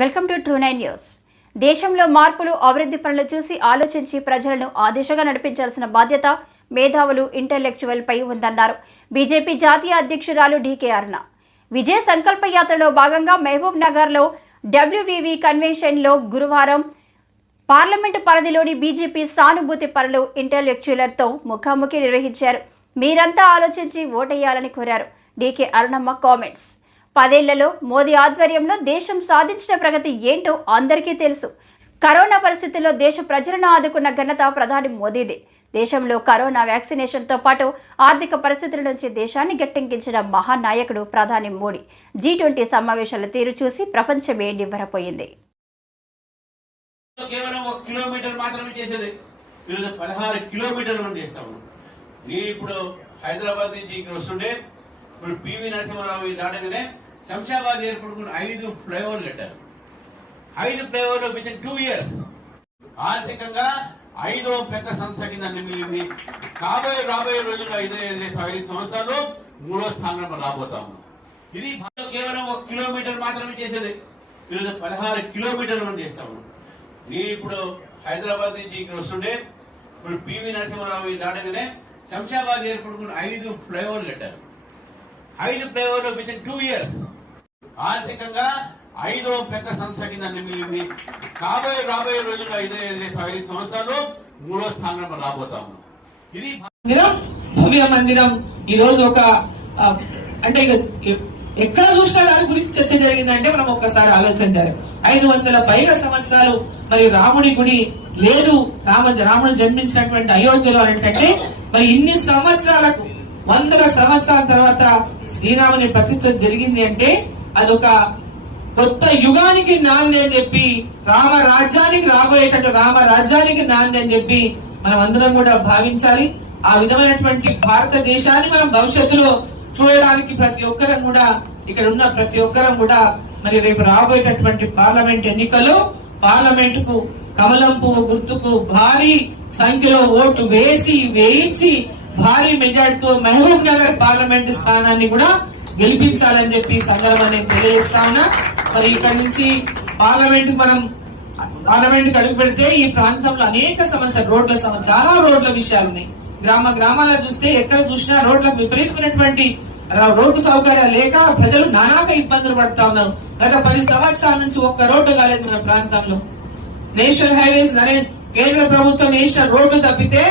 Welcome to true nine news. దేశంలో మార్పులు అభివృద్ధి పనులు చూసి ఆలోచించి ప్రజలను ఆ దిశగా నడిపించాల్సిన బాధ్యత మేధావులు ఇంటెలెక్చువల్ పై ఉందన్నారు. బీజేపీ జాతీయ అధ్యక్షురాలు డీకే అరుణ. విజయ సంకల్ప యాత్రలో భాగంగా మహబూబ్ నగర్లో డబ్ల్యూవీవీ కన్వెన్షన్లో గురువారం పార్లమెంటు పరిధిలోని బీజేపీ సానుభూతి పనులు ఇంటెలెక్చువలర్తో ముఖాముఖి నిర్వహించారు. మీరంతా ఆలోచించి ఓటేయాలని కోరారు. DK Arunamma comments. పదేళ్ళలో మోదీ ఆధ్వర్యంలో దేశం సాధించిన ప్రగతి ఏంటో అందరికీ తెలుసు. కరోనా పరిస్థితుల్లో దేశ ప్రజలను ఆదుకున్న ఘనత ప్రధాని మోదీదే. దేశంలో కరోనా వ్యాక్సినేషన్తో పాటు ఆర్థిక పరిస్థితుల నుంచి దేశాన్ని గట్టెంకించిన మహానాయకుడు ప్రధాని మోడీ. జీ ట్వంటీ సమావేశాల తీరు చూసి ప్రపంచమే నివ్వరపోయింది? కేవలం ఒక కిలోమీటర్ మాత్రమే చేసేది. ఈరోజు పదహారు కిలోమీటర్లు చేస్తాము. నేను ఇప్పుడు హైదరాబాద్ నుంచి ఇక్కడ వస్తుంటే ఇప్పుడు పివి నరసింహారావు దాటగానే శంషాబాద్ ఏర్పడుకున్న ఐదు ఫ్లైఓవర్లు కట్టారు. ఐదు ఫ్లైఓవర్లు విత్ టూ ఇయర్స్ ఆర్థికంగా ఐదో పెద్ద సంస్థ కింద మిగిలింది. కాబోయే రాబోయే రోజుల్లో ఐదు ఐదు సంవత్సరాలు మూడో స్థానంలో రాబోతాము. ఇది కేవలం ఒక కిలోమీటర్ మాత్రమే చేసేది. ఈరోజు పదహారు కిలోమీటర్లు మనం చేస్తాము. నేను ఇప్పుడు హైదరాబాద్ నుంచి ఇక్కడ వస్తుంటే ఇప్పుడు పివి నరసింహారావు దాటగానే శంషాబాద్ ఏర్పడుకున్న ఐదు ఫ్లైఓవర్లు కట్టారు. ఐదు ఫ్లైఓవర్లు విత్ టూ ఇయర్స్ ఆర్థికంగా ఐదో పెద్ద సంస్థ కింద మిగిలింది కాబోయే రాబోయే రోజుల్లో ఐదు ఐదు ఐదు సంవత్సరాలు మూడో స్థానంలో రాబోతాము. ఇది మందిరం భవ్య మందిరం. ఈ రోజు ఒక అంటే ఇక ఎక్కడ చూసినా దాని గురించి చర్చ జరిగిందంటే మనం ఒక్కసారి ఆలోచించాలి ఐదు వందల పైగా సంవత్సరాలు మరి రాముడి గుడి లేదు. రామ రాముడు జన్మించినటువంటి అయోధ్యలో ఏంటంటే మరి ఇన్ని సంవత్సరాలకు వందల సంవత్సరాల తర్వాత శ్రీరాముని ప్రతిష్ట జరిగింది అంటే అదొక కొత్త యుగానికి నాంది అని చెప్పి రామ రాజ్యానికి రాబోయేటట్టు రామ రాజ్యానికి నాంది అని చెప్పి మనం అందరం కూడా భావించాలి. ఆ విధమైనటువంటి భారతదేశాన్ని మనం భవిష్యత్తులో చూడడానికి ప్రతి ఒక్కరం కూడా ఇక్కడ ఉన్న ప్రతి ఒక్కరం కూడా మరి రేపు రాబోయేటటువంటి పార్లమెంట్ ఎన్నికల్లో పార్లమెంట్కు కమలం పువ్వు గుర్తుకు భారీ సంఖ్యలో ఓటు వేసి వేయించి భారీ మెజార్టీతో మహబూబ్ నగర్ పార్లమెంట్ స్థానాన్ని కూడా గెలిపించాలని చెప్పి సందర్భం సందర్భాన్ని నేను తెలియజేస్తా ఉన్నా. మరి ఇక్కడ నుంచి పార్లమెంట్ మనం పార్లమెంట్ అడుగు పెడితే ఈ ప్రాంతంలో అనేక సమస్యలు రోడ్ల సమస్య చాలా రోడ్ల విషయాలు ఉన్నాయి. గ్రామ గ్రామాల చూస్తే ఎక్కడ చూసినా రోడ్లకు విపరీతమైనటువంటి రోడ్డు సౌకర్యాలు లేక ప్రజలు నానాక ఇబ్బందులు పడతా ఉన్నారు. గత పది సంవత్సరాల నుంచి ఒక్క రోడ్డు కాలేదు మన ప్రాంతంలో. నేషనల్ హైవేస్ నరే కేంద్ర ప్రభుత్వం వేసిన రోడ్డు తప్పితే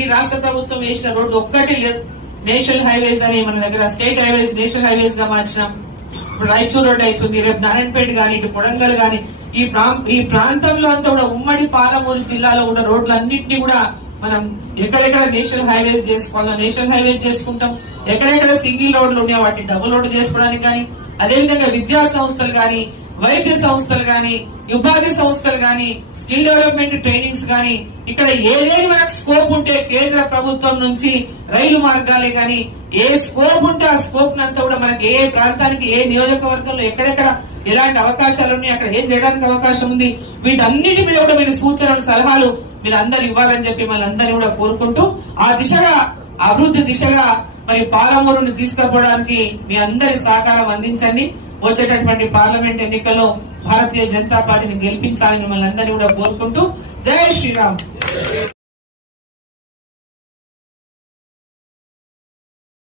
ఈ రాష్ట్ర ప్రభుత్వం వేసిన రోడ్డు ఒక్కటి లేదు. నేషనల్ హైవేస్ అని మన దగ్గర స్టేట్ హైవేస్ నేషనల్ హైవేస్గా మార్చినాం. ఇప్పుడు రాయచూర్ రోడ్ అవుతుంది రేపు నారాయణపేట కానీ ఇటు పొడంగల్ గాని ఈ ప్రా ఈ ప్రాంతంలో అంతా కూడా ఉమ్మడి పాలమూరు జిల్లాలో కూడా రోడ్లన్నింటినీ కూడా మనం ఎక్కడెక్కడ నేషనల్ హైవేస్ చేసుకోవాలో నేషనల్ హైవేస్ చేసుకుంటాం. ఎక్కడెక్కడ సింగిల్ రోడ్లు ఉన్నాయో వాటిని డబుల్ రోడ్డు చేసుకోవడానికి కానీ అదేవిధంగా విద్యా సంస్థలు కానీ వైద్య సంస్థలు కానీ ఉపాధి సంస్థలు కానీ స్కిల్ డెవలప్మెంట్ ట్రైనింగ్స్ కానీ ఇక్కడ ఏదేది మనకు స్కోప్ ఉంటే కేంద్ర ప్రభుత్వం నుంచి రైలు మార్గాలే కానీ ఏ స్కోప్ ఉంటే ఆ స్కోప్ అంతా కూడా మనకి ఏ ప్రాంతానికి ఏ నియోజకవర్గంలో ఎక్కడెక్కడ ఎలాంటి అవకాశాలు ఉన్నాయి అక్కడ ఏం చేయడానికి అవకాశం ఉంది వీటన్నిటి మీద కూడా మీరు సూచనలు సలహాలు మీరు అందరు ఇవ్వాలని చెప్పి మనందరినీ కూడా కోరుకుంటూ ఆ దిశగా అభివృద్ధి దిశగా మరి పాలమూరుని తీసుకుపోవడానికి మీ అందరి సహకారం అందించండి. వచ్చేటటువంటి పార్లమెంట్ ఎన్నికల్లో భారతీయ జనతా పార్టీని గెలిపించాలని మిమ్మల్ని అందరినీ కూడా కోరుకుంటూ జై శ్రీరామ్.